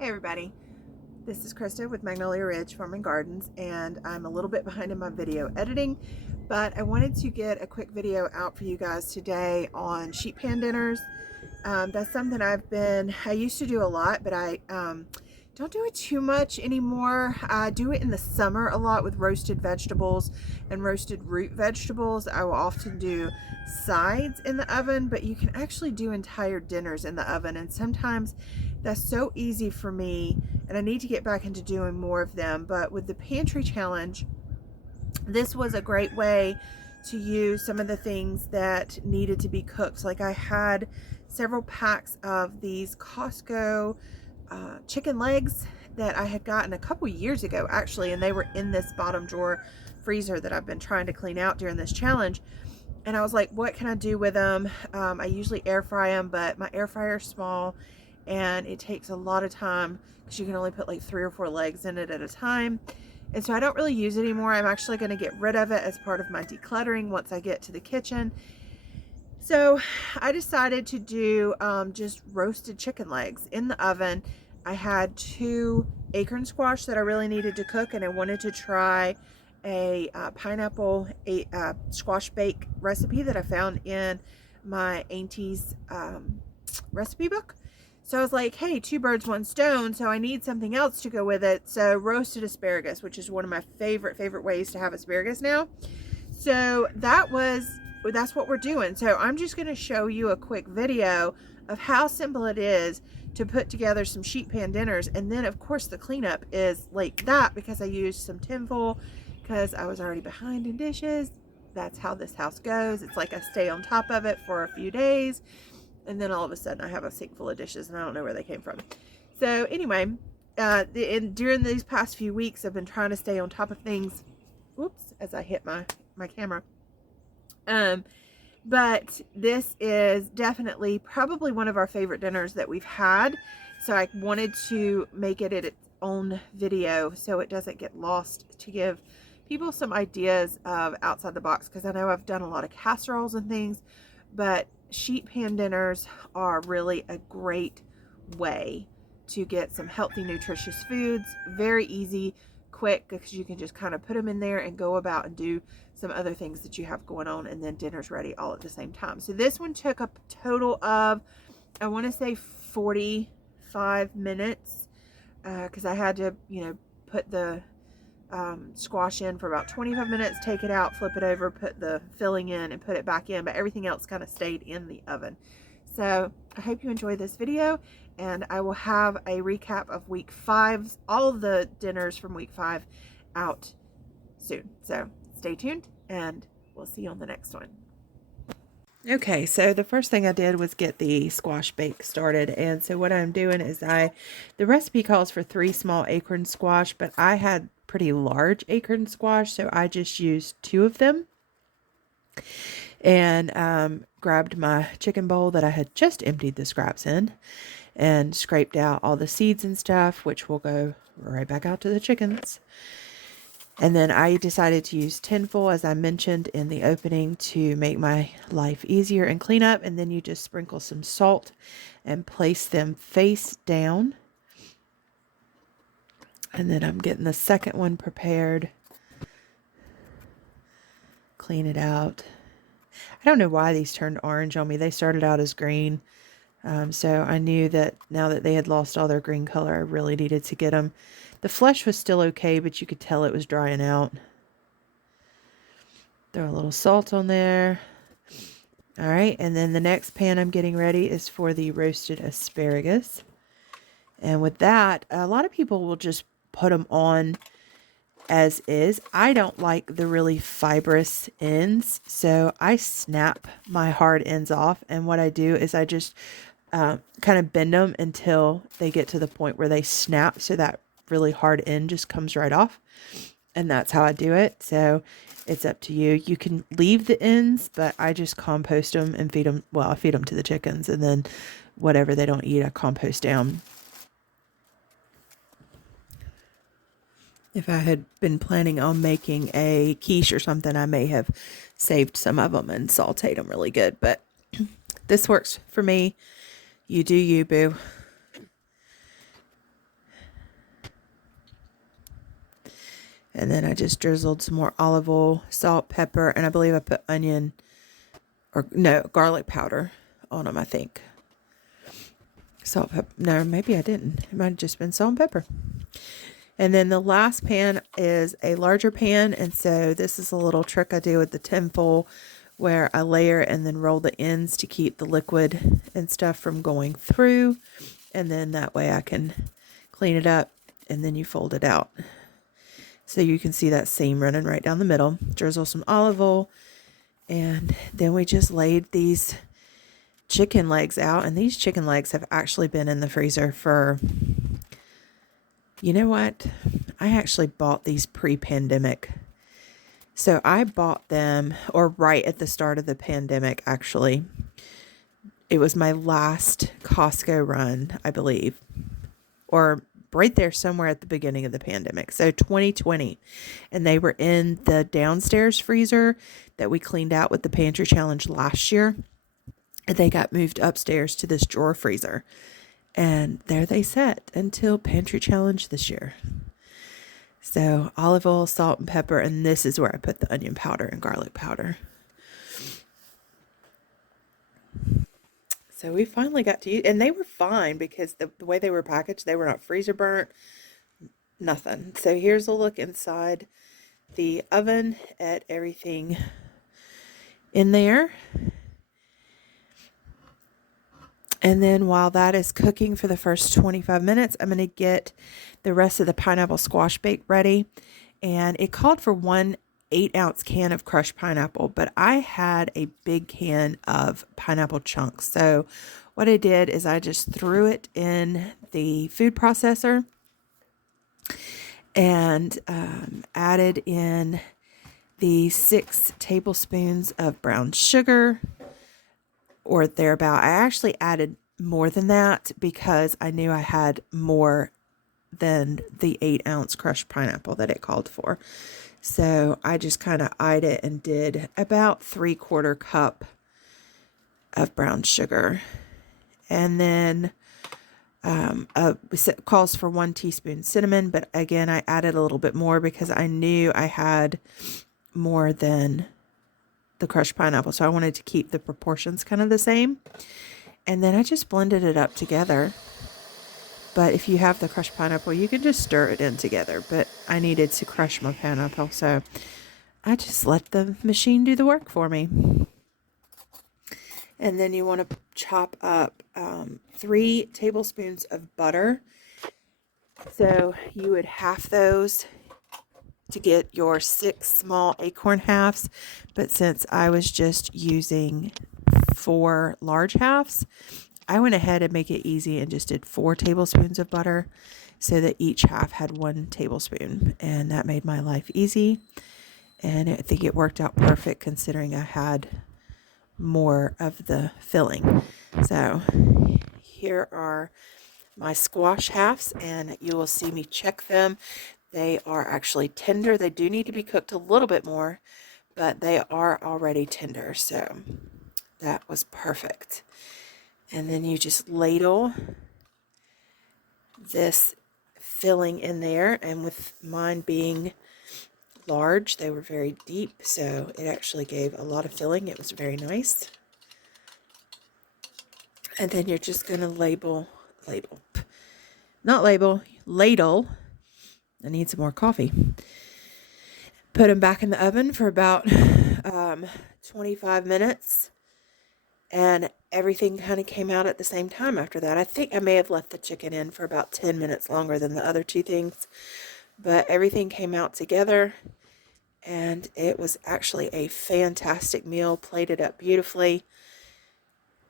Hey everybody, this is Krista with Magnolia Ridge Farm and Gardens, and I'm a little bit behind in my video editing, but I wanted to get a quick video out for you guys today on sheet pan dinners. That's something I used to do a lot, but I don't do it too much anymore. I do it in the summer a lot with roasted vegetables and roasted root vegetables. I will often do sides in the oven, but you can actually do entire dinners in the oven, and sometimes that's so easy for me, and I need to get back into doing more of them. But with the pantry challenge, this was a great way to use some of the things that needed to be cooked. Like I had several packs of these Costco chicken legs that I had gotten a couple years ago actually, and they were in this bottom drawer freezer that I've been trying to clean out during this challenge. And I was like, what can I do with them? I usually air fry them, but my air fryer is small and it takes a lot of time because you can only put like 3 or 4 legs in it at a time. And so I don't really use it anymore. I'm actually going to get rid of it as part of my decluttering once I get to the kitchen. So I decided to do just roasted chicken legs in the oven. I had 2 acorn squash that I really needed to cook, and I wanted to try a pineapple squash bake recipe that I found in my auntie's recipe book. So I was like, hey, 2 birds, 1 stone, so I need something else to go with it. So roasted asparagus, which is one of my favorite ways to have asparagus now. So that's what we're doing. So I'm just going to show you a quick video of how simple it is to put together some sheet pan dinners. And then of course the cleanup is like that because I used some tinfoil because I was already behind in dishes. That's how this house goes. It's like I stay on top of it for a few days, and then all of a sudden I have a sink full of dishes and I don't know where they came from. So anyway, during these past few weeks I've been trying to stay on top of things. Whoops, as I hit my camera. But this is definitely probably one of our favorite dinners that we've had. So I wanted to make it its own video so it doesn't get lost, to give people some ideas of outside the box, because I know I've done a lot of casseroles and things, but sheet pan dinners are really a great way to get some healthy, nutritious foods. Very easy, quick, because you can just kind of put them in there and go about and do some other things that you have going on, and then dinner's ready all at the same time. So this one took a total of, I want to say 45 minutes, because I had to, put the squash in for about 25 minutes, take it out, flip it over, put the filling in, and put it back in, but everything else kind of stayed in the oven. So I hope you enjoy this video, and I will have a recap of week 5's, all the dinners from week 5 out soon. So stay tuned, and we'll see you on the next one. Okay, so the first thing I did was get the squash bake started. And so what I'm doing is the recipe calls for 3 small acorn squash, but I had pretty large acorn squash, so I just used 2 of them. And grabbed my chicken bowl that I had just emptied the scraps in and scraped out all the seeds and stuff, which will go right back out to the chickens. And then I decided to use tinfoil, as I mentioned in the opening, to make my life easier and clean up. And then you just sprinkle some salt and place them face down. And then I'm getting the second one prepared. Clean it out. I don't know why these turned orange on me. They started out as green. So I knew that now that they had lost all their green color, I really needed to get them. The flesh was still okay, but you could tell it was drying out. Throw a little salt on there. All right, and then the next pan I'm getting ready is for the roasted asparagus. And with that, a lot of people will just put them on as is. I don't like the really fibrous ends, so I snap my hard ends off. And what I do is I just kind of bend them until they get to the point where they snap, so that really hard end just comes right off. And that's how I do it. So it's up to you. You can leave the ends, but I just compost them and feed them. Well, I feed them to the chickens, and then whatever they don't eat, I compost down. If I had been planning on making a quiche or something, I may have saved some of them and sauteed them really good. But this works for me. You do you, boo. And then I just drizzled some more olive oil, salt, pepper, and I believe I put onion, or no, garlic powder on them, I think. Salt, pepper. No, maybe I didn't. It might have just been salt and pepper. And then the last pan is a larger pan. And so this is a little trick I do with the tinfoil where I layer and then roll the ends to keep the liquid and stuff from going through. And then that way I can clean it up and then you fold it out. So you can see that seam running right down the middle. Drizzle some olive oil. And then we just laid these chicken legs out. And these chicken legs have actually been in the freezer for, you know what? I actually bought these pre-pandemic. So I bought them, or right at the start of the pandemic, actually. It was my last Costco run, I believe. Or right there somewhere at the beginning of the pandemic. So 2020. And they were in the downstairs freezer that we cleaned out with the pantry challenge last year. And they got moved upstairs to this drawer freezer. And there they sat until pantry challenge this year. So olive oil, salt, and pepper. And this is where I put the onion powder and garlic powder. So we finally got to use, and they were fine because the way they were packaged, they were not freezer burnt, nothing. So here's a look inside the oven at everything in there. And then while that is cooking for the first 25 minutes, I'm going to get the rest of the pineapple squash bake ready. And it called for 1 8-ounce can of crushed pineapple, but I had a big can of pineapple chunks. So what I did is I just threw it in the food processor and added in the 6 tablespoons of brown sugar, or thereabout. I actually added more than that because I knew I had more than the 8-ounce crushed pineapple that it called for. So I just kind of eyed it and did about 3/4 cup of brown sugar. And then it calls for 1 teaspoon cinnamon, but again, I added a little bit more because I knew I had more than the crushed pineapple. So I wanted to keep the proportions kind of the same. And then I just blended it up together. But if you have the crushed pineapple, you can just stir it in together. But I needed to crush my pineapple, so I just let the machine do the work for me. And then you want to chop up 3 tablespoons of butter. So you would half those to get your 6 small acorn halves. But since I was just using 4 large halves, I went ahead and make it easy and just did 4 tablespoons of butter so that each half had 1 tablespoon. And that made my life easy. And I think it worked out perfect considering I had more of the filling. So here are my squash halves, and you will see me check them. They are actually tender. They do need to be cooked a little bit more, but they are already tender. So that was perfect. And then you just ladle this filling in there. And with mine being large, they were very deep, so it actually gave a lot of filling. It was very nice. And then you're just going to ladle. I need some more coffee. Put them back in the oven for about 25 minutes. And everything kind of came out at the same time after that. I think I may have left the chicken in for about 10 minutes longer than the other 2 things. But everything came out together. And it was actually a fantastic meal, plated up beautifully.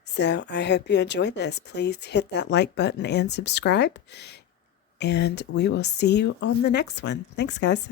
So I hope you enjoyed this. Please hit that like button and subscribe. And we will see you on the next one. Thanks, guys.